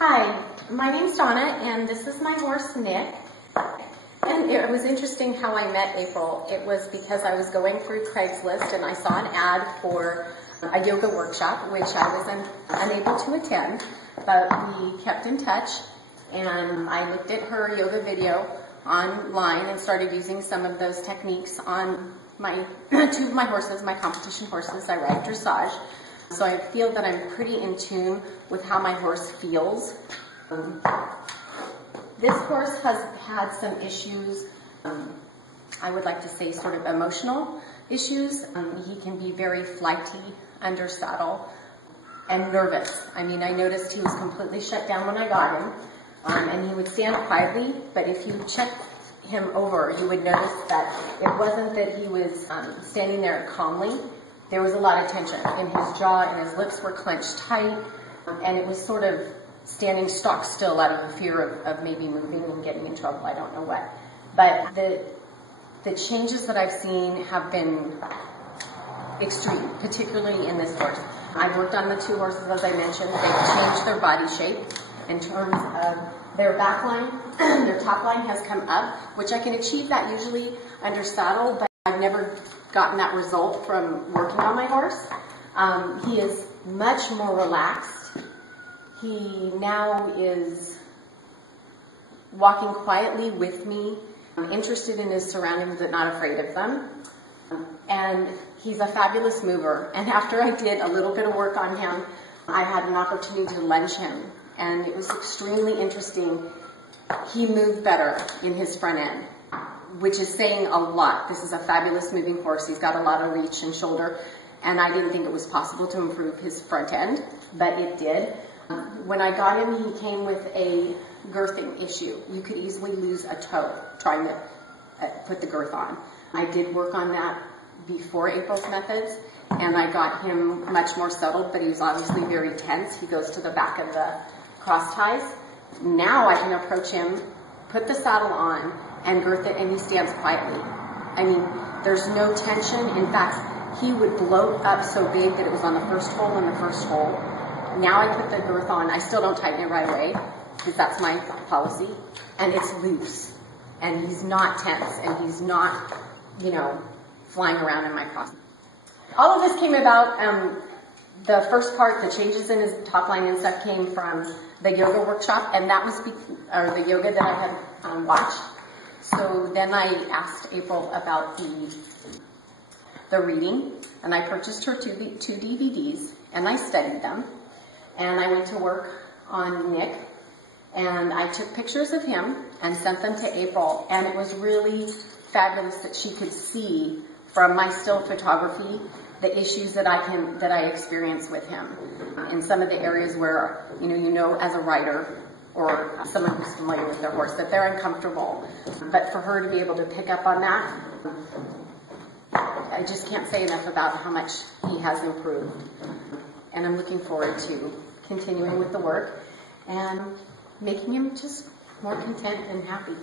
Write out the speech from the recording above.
Hi, my name's Donna, and this is my horse, Nick. And it was interesting how I met April. It was because I was going through Craigslist and I saw an ad for a yoga workshop, which I was unable to attend, but we kept in touch, and I looked at her yoga video online and started using some of those techniques on two of my horses, my competition horses. I ride dressage. So I feel that I'm pretty in tune with how my horse feels. This horse has had some issues, I would like to say sort of emotional issues. He can be very flighty under saddle and nervous. I mean, I noticed he was completely shut down when I got him, and he would stand quietly, but if you checked him over, you would notice that it wasn't that he was standing there calmly. There was a lot of tension in his jaw, and his lips were clenched tight, and it was sort of standing stock still out of the fear of maybe moving and getting in trouble. I don't know what. But the changes that I've seen have been extreme, particularly in this horse. I've worked on the two horses, as I mentioned. They've changed their body shape in terms of their back line. Their top line has come up, which I can achieve that usually under saddle, but I've never gotten that result from working on my horse. He is much more relaxed. He now is walking quietly with me, interested in his surroundings but not afraid of them. And he's a fabulous mover. And after I did a little bit of work on him, I had an opportunity to lunge him. And it was extremely interesting. He moved better in his front end, which is saying a lot. This is a fabulous moving horse. He's got a lot of reach and shoulder, and I didn't think it was possible to improve his front end, but it did. When I got him, he came with a girthing issue. You could easily lose a toe trying to put the girth on. I did work on that before April's methods, and I got him much more settled, but he was obviously very tense. He goes to the back of the cross ties. Now I can approach him, put the saddle on, and girth it, and he stands quietly. I mean, there's no tension. In fact, he would bloat up so big that it was on the first hole and the first hole. Now I put the girth on. I still don't tighten it right away, because that's my policy, and it's loose. And he's not tense, and he's not, flying around in my cross. All of this came about, the first part, the changes in his top line and stuff came from the yoga workshop, and that was, the yoga that I had watched. So then I asked April about the reading, and I purchased her two DVDs, and I studied them, and I went to work on Nick, and I took pictures of him and sent them to April, and it was really fabulous that she could see from my still photography the issues that I experience with him in some of the areas where, as a rider, or someone who's familiar with their horse, that they're uncomfortable. But for her to be able to pick up on that, I just can't say enough about how much he has improved. And I'm looking forward to continuing with the work and making him just more content and happy.